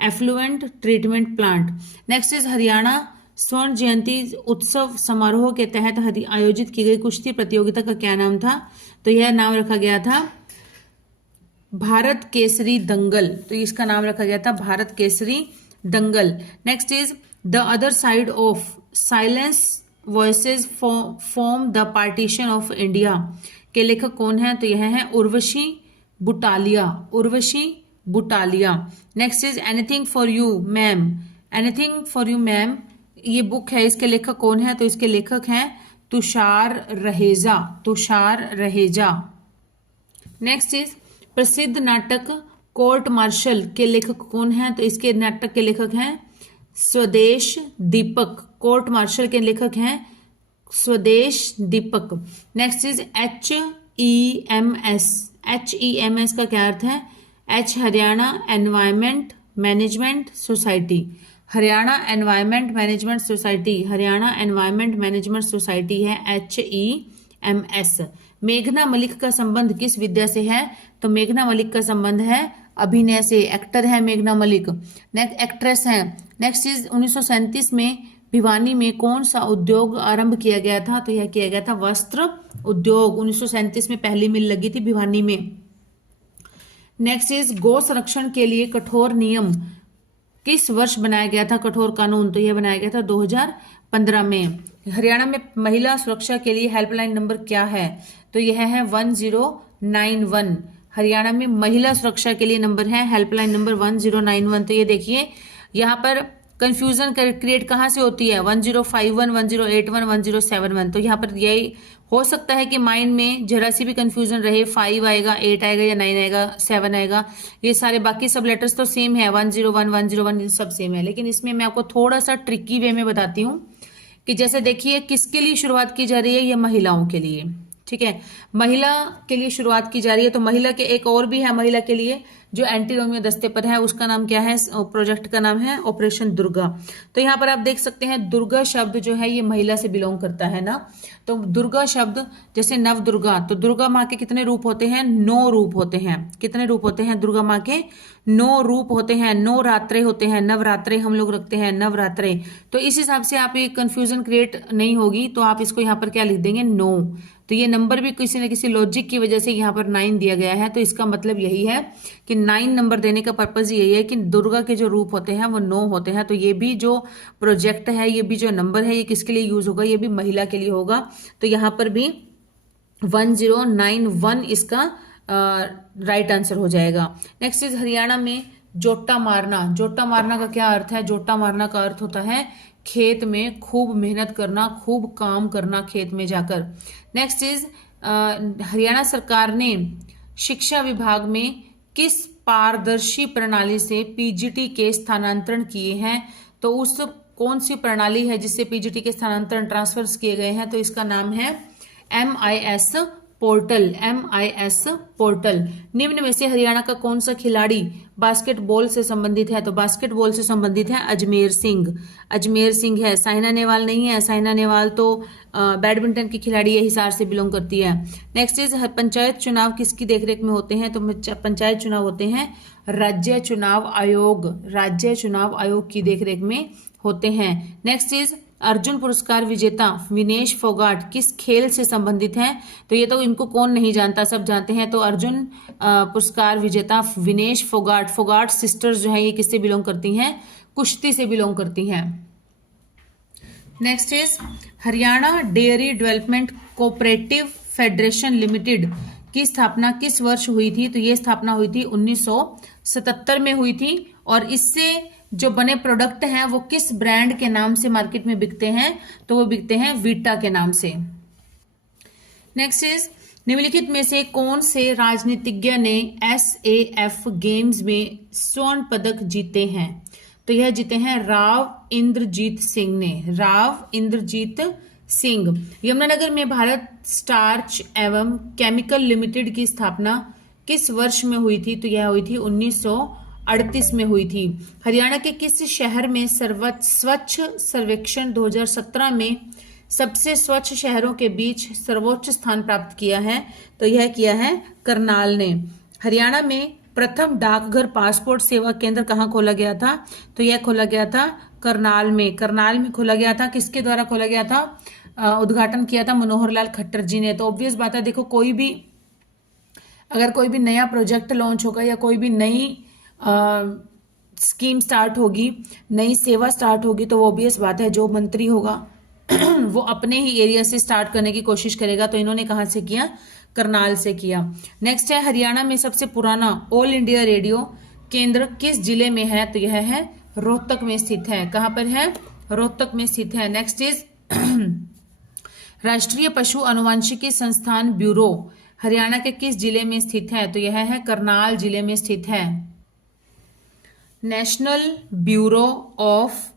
effluent treatment plant. Next is Haryana Swarna Jayanti उत्सव समारोह के तहत आयोजित की गई कुश्ती प्रतियोगिता का क्या नाम था? तो यह नाम रखा गया था भारत केसरी दंगल। तो इसका नाम रखा गया था Bharat Kesari Dangal. Next is the other side of silence voices form the partition of India के लेखक कौन है? तो यह है Urvashi Butalia. Urvashi Butalia. Next is anything for you ma'am. Anything for you ma'am ये बुक है, इसके लेखक कौन है? तो इसके लेखक हैं तुषार रहेजा। तुषार रहेजा। नेक्स्ट इज प्रसिद्ध नाटक कोर्ट मार्शल के लेखक कौन है? तो इसके नाटक के लेखक हैं स्वदेश दीपक। कोर्ट मार्शल के लेखक हैं Swadesh Deepak. Next is HEMS। HEMS का क्या अर्थ है? H Haryana environment management society. Haryana environment management society, Haryana environment management society है HEMS। मेघना मलिक का संबंध किस विद्या से है? तो मेघना मलिक का संबंध है अभिनय से। एक्टर है मेघना मलिक, नेक्स्ट एक्ट्रेस है। नेक्स्ट इज 1937 में भिवानी में कौन सा उद्योग आरंभ किया गया था? तो यह किया गया था वस्त्र उद्योग। 1937 में पहली मिल लगी थी भिवानी में। नेक्स्ट इज गौ संरक्षण के लिए कठोर नियम किस वर्ष बनाया गया था? कठोर कानून, तो यह बनाया गया था 2015 में। हरियाणा में महिला सुरक्षा के लिए हेल्पलाइन नंबर क्या है? तो यह है 1091। हरियाणा में महिला सुरक्षा के लिए नंबर है हेल्पलाइन नंबर 1091। तो ये देखिए यहाँ पर कंफ्यूजन क्रिएट कहाँ से होती है? 1051, 1081, 1071। तो यहाँ पर यही हो सकता है कि माइंड में जरा सी भी कंफ्यूजन रहे, 5 आएगा, 8 आएगा या 9 आएगा, 7 आएगा। ये सारे बाकी सब लेटर्स तो सेम है, 101, 101 सब सेम है, लेकिन इसमें मैं आपको थोड़ा सा ट्रिकी वे में बताती हूँ कि जैसे देखिए किसके लिए शुरुआत की जा रही है? ये महिलाओं के लिए, ठीक है, महिला के लिए शुरुआत की जा रही है। तो महिला के एक और भी है महिला के लिए जो एंटी रोमियो दस्ते पर है, उसका नाम क्या है? प्रोजेक्ट का नाम है ऑपरेशन दुर्गा। तो यहाँ पर आप देख सकते हैं दुर्गा शब्द जो है ये महिला से बिलोंग करता है ना। तो दुर्गा शब्द जैसे नव दुर्गा, तो दुर्गा माँ के कितने रूप होते हैं? 9 रूप होते हैं। कितने रूप होते हैं? दुर्गा माँ के 9 रूप होते हैं। 9 रात्रे होते हैं, नवरात्रे हम लोग रखते हैं, नवरात्रे। तो इस हिसाब से आप ये कंफ्यूजन क्रिएट नहीं होगी, तो आप इसको यहाँ पर क्या लिख देंगे? 9। तो ये नंबर भी किसी न किसी लॉजिक की वजह से यहाँ पर 9 दिया गया है। तो इसका मतलब यही है कि 9 नंबर देने का पर्पज यही है कि दुर्गा के जो रूप होते हैं वो 9 होते हैं। तो ये भी जो प्रोजेक्ट है, ये भी जो नंबर है, ये किसके लिए यूज होगा? ये भी महिला के लिए होगा। तो यहाँ पर भी 1091 इसका राइट आंसर हो जाएगा। नेक्स्ट इज हरियाणा में जोटा मारना। जोटा मारना का क्या अर्थ है? जोटा मारना का अर्थ होता है खेत में खूब मेहनत करना, खूब काम करना खेत में जाकर। नेक्स्ट इज हरियाणा सरकार ने शिक्षा विभाग में किस पारदर्शी प्रणाली से पीजीटी के स्थानांतरण किए हैं? तो उस कौन सी प्रणाली है जिससे पीजीटी के स्थानांतरण ट्रांसफर्स किए गए हैं? तो इसका नाम है MIS पोर्टल, MIS पोर्टल। निम्न में से हरियाणा का कौन सा खिलाड़ी बास्केटबॉल से संबंधित है? तो बास्केटबॉल से संबंधित है अजमेर सिंह। अजमेर सिंह है, साइना नेहवाल नहीं है। साइना नेहवाल तो बैडमिंटन की खिलाड़ी है, हिसार से बिलोंग करती है। नेक्स्ट इज पंचायत चुनाव किसकी देखरेख में होते हैं? तो पंचायत चुनाव होते हैं राज्य चुनाव आयोग, राज्य चुनाव आयोग की देखरेख में होते हैं। नेक्स्ट इज अर्जुन पुरस्कार विजेता विनेश फोगाट किस खेल से संबंधित हैं? तो ये तो इनको कौन नहीं जानता, सब जानते हैं। तो अर्जुन पुरस्कार विजेता विनेश फोगाट, फोगाट सिस्टर्स जो है ये किससे बिलोंग करती हैं? कुश्ती से बिलोंग करती हैं। Next is Haryana dairy development cooperative federation limited की स्थापना किस वर्ष हुई थी? तो ये स्थापना हुई थी 1977 में हुई थी। और इससे जो बने प्रोडक्ट हैं वो किस ब्रांड के नाम से मार्केट में बिकते हैं? तो वो बिकते हैं वीटा के नाम से। नेक्स्ट इज निम्नलिखित में से कौन से राजनीतिज्ञ ने SAF गेम्स में स्वर्ण पदक जीते हैं? तो यह जीते हैं राव इंद्रजीत सिंह ने, राव इंद्रजीत सिंह। यमुनानगर में भारत स्टार्च एवं केमिकल लिमिटेड की स्थापना किस वर्ष में हुई थी? तो यह हुई थी 1938 में हुई थी। हरियाणा के किस शहर में स्वच्छ सर्वेक्षण 2017 में सबसे स्वच्छ शहरों के बीच सर्वोच्च स्थान प्राप्त किया है? तो यह किया है करनाल ने। हरियाणा में प्रथम डाकघर पासपोर्ट सेवा केंद्र कहाँ खोला गया था? तो यह खोला गया था करनाल में। करनाल में खोला गया था, किसके द्वारा खोला गया था? उद्घाटन किया था मनोहर लाल खट्टर जी ने। तो ऑब्वियस बात है, देखो अगर कोई भी नया प्रोजेक्ट लॉन्च होगा या कोई भी नई स्कीम स्टार्ट होगी, नई सेवा स्टार्ट होगी, तो वो ऑब्वियस बात है जो मंत्री होगा वो अपने ही एरिया से स्टार्ट करने की कोशिश करेगा। तो इन्होंने कहाँ से किया? करनाल से किया। नेक्स्ट है हरियाणा में सबसे पुराना ऑल इंडिया रेडियो केंद्र किस जिले में है? तो यह है रोहतक में स्थित है। कहाँ पर है? रोहतक में स्थित है। नेक्स्ट इज राष्ट्रीय पशु अनुवांशिकी संस्थान ब्यूरो हरियाणा के किस जिले में स्थित है? तो यह है करनाल जिले में स्थित है। National bureau of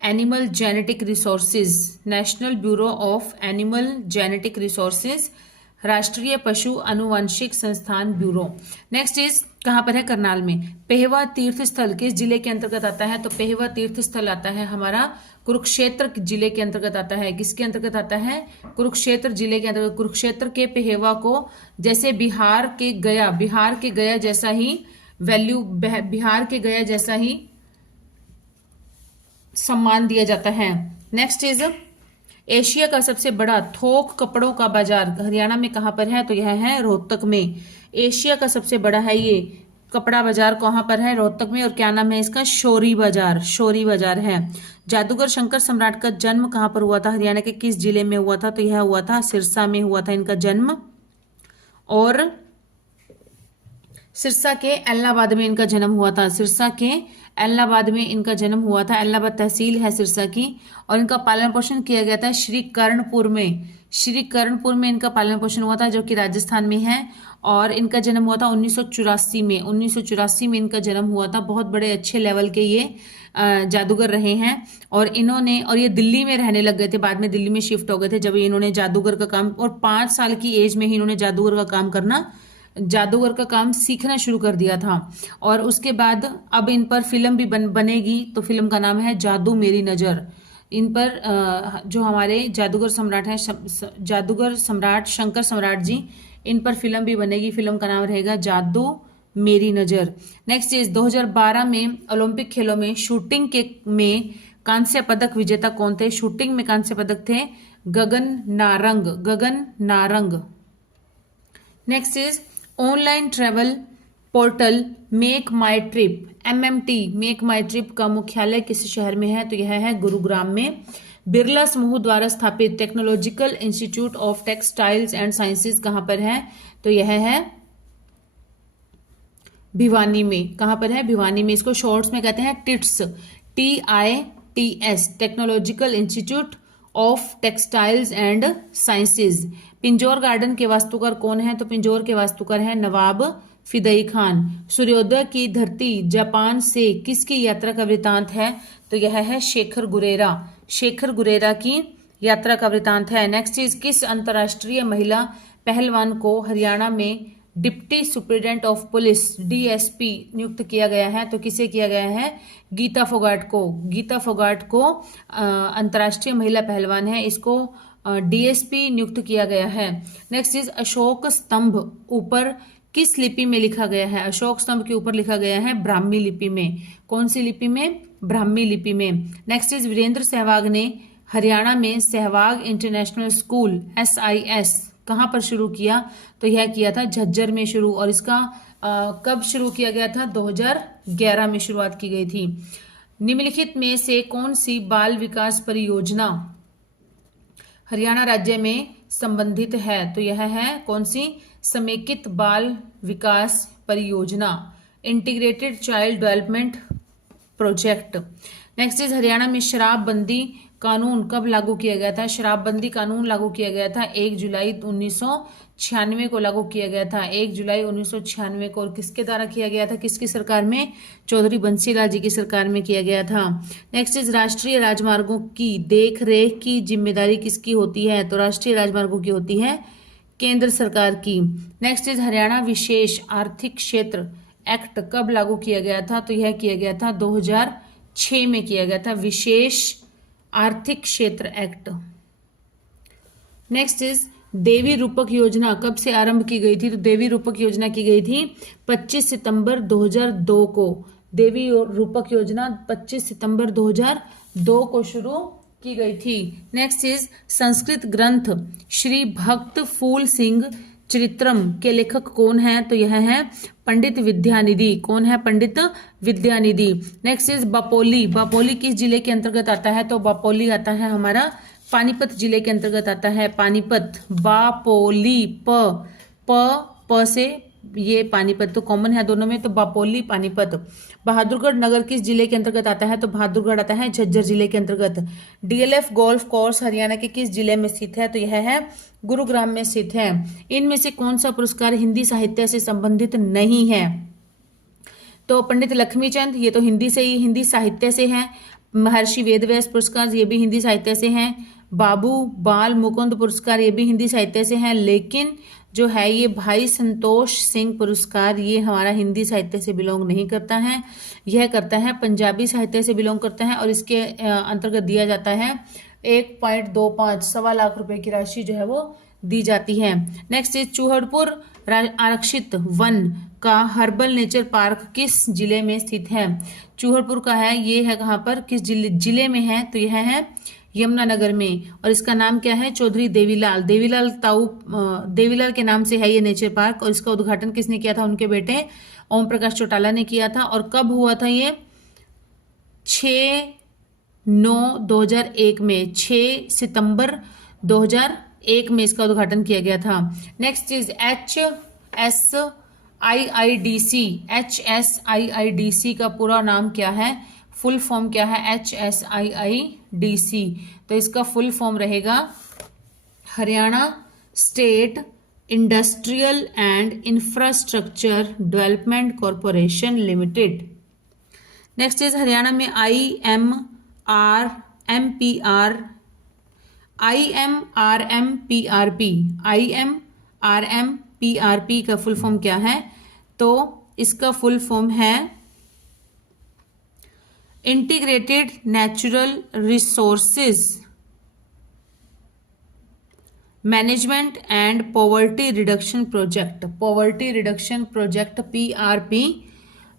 animal genetic resources, national bureau of animal genetic resources, राष्ट्रीय पशु अनुवांशिक संस्थान ब्यूरो। नेक्स्ट इज कहां पर है? करनाल में। पेहवा तीर्थ स्थल किस जिले के अंतर्गत आता है? तो पेहवा तीर्थ स्थल आता है हमारा कुरुक्षेत्र जिले के अंतर्गत आता है। किसके अंतर्गत आता है? कुरुक्षेत्र जिले के अंतर्गत। कुरुक्षेत्र के पेहवा को जैसे बिहार के गया जैसा ही वैल्यू, बिहार के गया जैसा ही सम्मान दिया जाता है। नेक्स्ट इज एशिया का सबसे बड़ा थोक कपड़ों का बाजार हरियाणा में कहां पर है? तो यह है रोहतक में। एशिया का सबसे बड़ा है ये कपड़ा बाजार, कहां पर है? रोहतक में। और क्या नाम है इसका? शौरी बाजार, शौरी बाजार है। जादूगर शंकर सम्राट का जन्म कहां पर हुआ था? हरियाणा के किस जिले में हुआ था? तो यह हुआ था सिरसा में हुआ था इनका जन्म। और सिरसा के एलनाबाद में इनका जन्म हुआ था। सिरसा के एलनाबाद में इनका जन्म हुआ था। एलनाबाद तहसील है सिरसा की। और इनका पालन पोषण किया गया था श्री कर्णपुर में। श्री कर्णपुर में इनका पालन पोषण हुआ था जो कि राजस्थान में है। और इनका जन्म हुआ था 1984 में। 1984 में इनका जन्म हुआ था। बहुत बड़े अच्छे लेवल के ये जादूगर रहे हैं। और ये दिल्ली में रहने लग गए थे, बाद में दिल्ली में शिफ्ट हो गए थे जब इन्होंने जादूगर का काम, और 5 साल की एज में ही इन्होंने जादूगर का काम सीखना शुरू कर दिया था। और उसके बाद अब इन पर फिल्म भी बनेगी। तो फिल्म का नाम है जादू मेरी नज़र। इन पर जो हमारे जादूगर सम्राट हैं, जादूगर सम्राट शंकर सम्राट जी, इन पर फिल्म भी बनेगी। फिल्म का नाम रहेगा जादू मेरी नज़र। नेक्स्ट इज 2012 में ओलंपिक खेलों में शूटिंग में कांस्य पदक विजेता कौन थे? शूटिंग में कांस्य पदक थे Gagan Narang. Next is online travel portal Make My Trip, MMT, Make My Trip का मुख्यालय किस शहर में है? तो यह है गुरुग्राम में। बिरला समूह द्वारा स्थापित technological institute of textiles and sciences कहां पर है? तो यह है भिवानी में। कहां पर है? भिवानी में। इसको शॉर्ट्स में कहते हैं tits, TITS, technological institute of textiles and sciences. Pinjore garden के वास्तुकार कौन है? तो पिंजौर के वास्तुकार है नवाब फिदई खान। सूर्योदय की धरती जापान से किसकी यात्रा का वृतांत है? तो यह है शेखर गुरेरा की यात्रा का वृतांत है। नेक्स्ट इज किस अंतर्राष्ट्रीय महिला पहलवान को हरियाणा में deputy superintendent of police DSP नियुक्त किया गया है। तो किसे किया गया है? गीता फोगाट को। गीता फोगाट को अंतर्राष्ट्रीय महिला पहलवान है, इसको डीएसपी नियुक्त किया गया है। नेक्स्ट इज अशोक स्तंभ ऊपर किस लिपि में लिखा गया है? अशोक स्तंभ के ऊपर लिखा गया है ब्राह्मी लिपि में। कौन सी लिपि में? ब्राह्मी लिपि में। नेक्स्ट इज वीरेंद्र सहवाग ने हरियाणा में सहवाग इंटरनेशनल स्कूल SIS कहाँ पर शुरू किया? तो यह किया था झज्जर में शुरू, और इसका कब शुरू किया गया था? 2011 में शुरुआत की गई थी। निम्नलिखित में से कौन सी बाल विकास परियोजना हरियाणा राज्य में संबंधित है? तो यह है कौन सी? समेकित बाल विकास परियोजना, integrated child development project. Next is Haryana में शराबबंदी कानून कब लागू किया गया था? शराबबंदी कानून लागू किया गया था 1 जुलाई 1996 को लागू किया गया था। 1 जुलाई 1996 को। और किसके द्वारा किया गया था? किसकी सरकार में? चौधरी बंसीलाल जी की सरकार में किया गया था। नेक्स्ट इज राष्ट्रीय राजमार्गों की देख रेख की जिम्मेदारी किसकी होती है? तो राष्ट्रीय राजमार्गों की होती है केंद्र सरकार की। नेक्स्ट इज हरियाणा विशेष आर्थिक क्षेत्र एक्ट कब लागू किया गया था? तो यह किया गया था 2006 में किया गया था, विशेष आर्थिक क्षेत्र एक्ट। नेक्स्ट इज देवी रूपक योजना कब से आरंभ की गई थी? तो देवी रूपक योजना की गई थी 25 सितंबर 2002 को। देवी रूपक योजना 25 सितंबर 2002 को शुरू की गई थी। नेक्स्ट इज संस्कृत ग्रंथ श्री भक्त फूल सिंह चरित्रम के लेखक कौन है? तो यह है पंडित विद्यानिधि। कौन है? पंडित विद्यानिधि। Next is Bapoli. बापोली किस जिले के अंतर्गत आता है? तो बापोली आता है हमारा पानीपत जिले के अंतर्गत आता है। पानीपत, बापोली, प से ये पानीपत तो कॉमन है दोनों में, तो बापोली पानीपत। बहादुरगढ़ नगर किस जिले के अंतर्गत आता है? तो बहादुरगढ़ आता है झज्जर जिले के अंतर्गत। डीएलएफ गोल्फ कोर्स हरियाणा के किस जिले में स्थित है? तो यह है गुरुग्राम में स्थित है। इनमें से कौन सा पुरस्कार हिंदी साहित्य से संबंधित नहीं है? तो पंडित लक्ष्मीचंद, ये तो हिंदी साहित्य से है। महर्षि वेदव्यास पुरस्कार, ये भी हिंदी साहित्य से हैं। बाबू बाल मुकुंद पुरस्कार, ये भी हिंदी साहित्य से हैं। लेकिन जो है ये भाई संतोष सिंह पुरस्कार, ये हमारा हिंदी साहित्य से बिलोंग नहीं करता है, यह करता है पंजाबी साहित्य से बिलोंग करता है। और इसके अंतर्गत दिया जाता है 1.25 सवा लाख रुपए की राशि जो है वो दी जाती है। नेक्स्ट इज चूहड़पुर आरक्षित वन का हर्बल नेचर पार्क किस जिले में स्थित है? चूहड़पुर का है, ये है कहाँ पर, किस जिले में है? तो यह है यमुनानगर में। और इसका नाम क्या है? चौधरी देवीलाल के नाम से है ये नेचर पार्क। और इसका उद्घाटन किसने किया था? उनके बेटे ओम प्रकाश चौटाला ने किया था। और कब हुआ था ये? 6/9/2001 में, 6 सितंबर 2001 में इसका उद्घाटन किया गया था। नेक्स्ट इज HSIIDC का पूरा नाम क्या है? फुल फॉर्म क्या है? HSIIDC। तो इसका फुल फॉर्म रहेगा Haryana state industrial and infrastructure development corporation limited. Next is Haryana में IMRMPRP का फुल फॉर्म क्या है? तो इसका फुल फॉर्म है integrated natural resources management and poverty reduction project. Poverty reduction project PRP,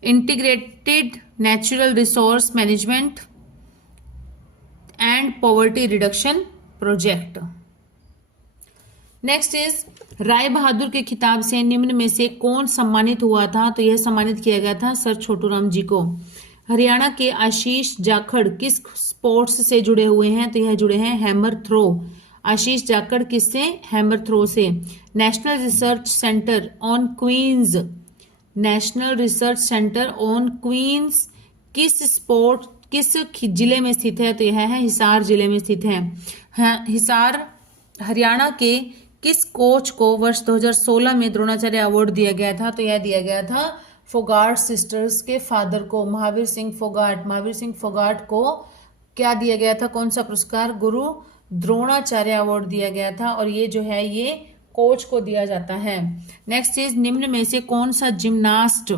integrated natural resource management and poverty reduction project. Next is Rai Bahadur के खिताब से निम्न में से कौन सम्मानित हुआ था? तो यह सम्मानित किया गया था सर छोटूराम जी को। हरियाणा के आशीष जाखड़ किस स्पोर्ट्स से जुड़े हुए हैं? तो यह जुड़े हैं हैमर थ्रो। आशीष जाखड़ किससे? हैमर थ्रो से। National Research Centre on Queens, National Research Centre on Queens किस जिले में स्थित है? तो यह है हिसार जिले में स्थित है। हिसार हरियाणा के किस कोच को वर्ष 2016 में द्रोणाचार्य अवार्ड दिया गया था? तो यह दिया गया था फोगाट सिस्टर्स के फादर को, महावीर सिंह फोगाट। महावीर सिंह फोगाट को क्या दिया गया था? कौन सा पुरस्कार? गुरु द्रोणाचार्य अवार्ड दिया गया था। और ये जो है ये कोच को दिया जाता है। नेक्स्ट इज निम्न में से कौन सा जिम्नास्ट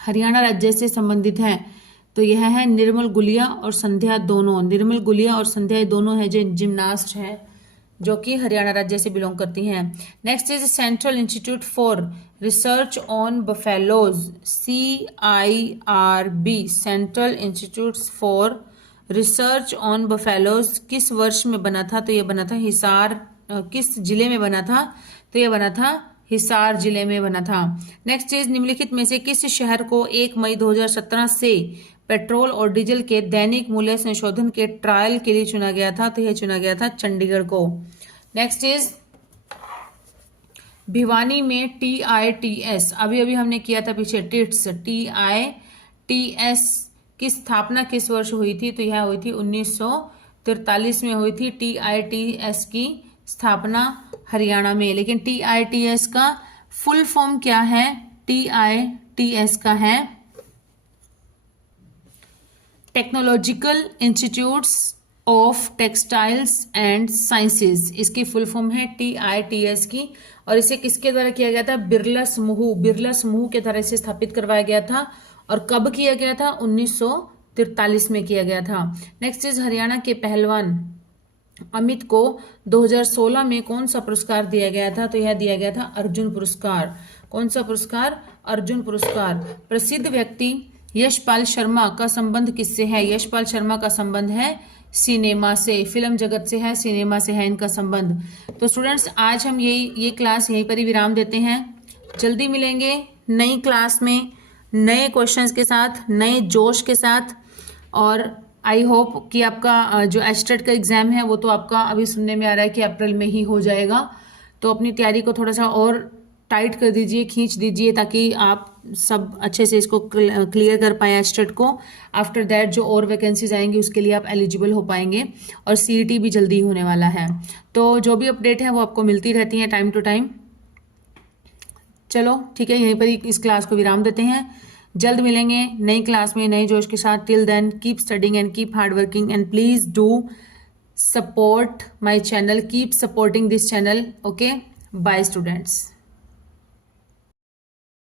हरियाणा राज्य से संबंधित है? तो यह है निर्मल गुलिया और संध्या दोनों। निर्मल गुलिया और संध्या दोनों है जो जिम्नास्ट हैं जो कि हरियाणा राज्य से बिलोंग करती हैं। Next is central institute for research on buffaloes, CIRB, central institute for research on buffaloes किस वर्ष में बना था? तो यह बना था हिसार। किस जिले में बना था? तो यह बना था हिसार जिले में बना था। नेक्स्ट इज निम्नलिखित में से किस शहर को 1 मई 2017 से पेट्रोल और डीजल के दैनिक मूल्य संशोधन के ट्रायल के लिए चुना गया था? तो यह चुना गया था चंडीगढ़ को। नेक्स्ट इज भिवानी में TITS, अभी अभी हमने किया था पीछे टिट्स, TITS की स्थापना किस वर्ष हुई थी? तो यह हुई थी 1943 में हुई थी TITS की स्थापना हरियाणा में। लेकिन TITS का फुल फॉर्म क्या है? TITS का है technological institutes of textiles and sciences. इसकी फुल फॉर्म है TITS की। और इसे किसके द्वारा किया गया था? बिरला समूह के द्वारा इसे स्थापित करवाया गया था। और कब किया गया था? 1943 में किया गया था। नेक्स्ट इज हरियाणा के पहलवान अमित को 2016 में कौन सा पुरस्कार दिया गया था? तो यह दिया गया था अर्जुन पुरस्कार। कौन सा पुरस्कार? अर्जुन पुरस्कार। प्रसिद्ध व्यक्ति यशपाल शर्मा का संबंध किससे है? यशपाल शर्मा का संबंध है सिनेमा से, फिल्म जगत से है, सिनेमा से है इनका संबंध। तो स्टूडेंट्स आज हम ये क्लास यहीं पर ही विराम देते हैं। जल्दी मिलेंगे नई क्लास में नए क्वेश्चंस के साथ, नए जोश के साथ। और आई होप कि आपका जो एचटेट का एग्जाम है वो तो आपका अभी सुनने में आ रहा है कि अप्रैल में ही हो जाएगा। तो अपनी तैयारी को थोड़ा सा और टाइट कर दीजिए, खींच दीजिए, ताकि आप सब अच्छे से इसको क्लियर कर पाएँ एचटेट को। आफ्टर दैट जो और वैकेंसीज आएंगी उसके लिए आप एलिजिबल हो पाएंगे। और CET भी जल्दी होने वाला है। तो जो भी अपडेट है वो आपको मिलती रहती हैं टाइम टू टाइम। चलो ठीक है, यहीं पर ही इस क्लास को विराम देते हैं। जल्द मिलेंगे नई क्लास में नए जोश के साथ। Till then keep studying and keep hard working and please do support my channel, keep supporting this channel. Okay, bye students.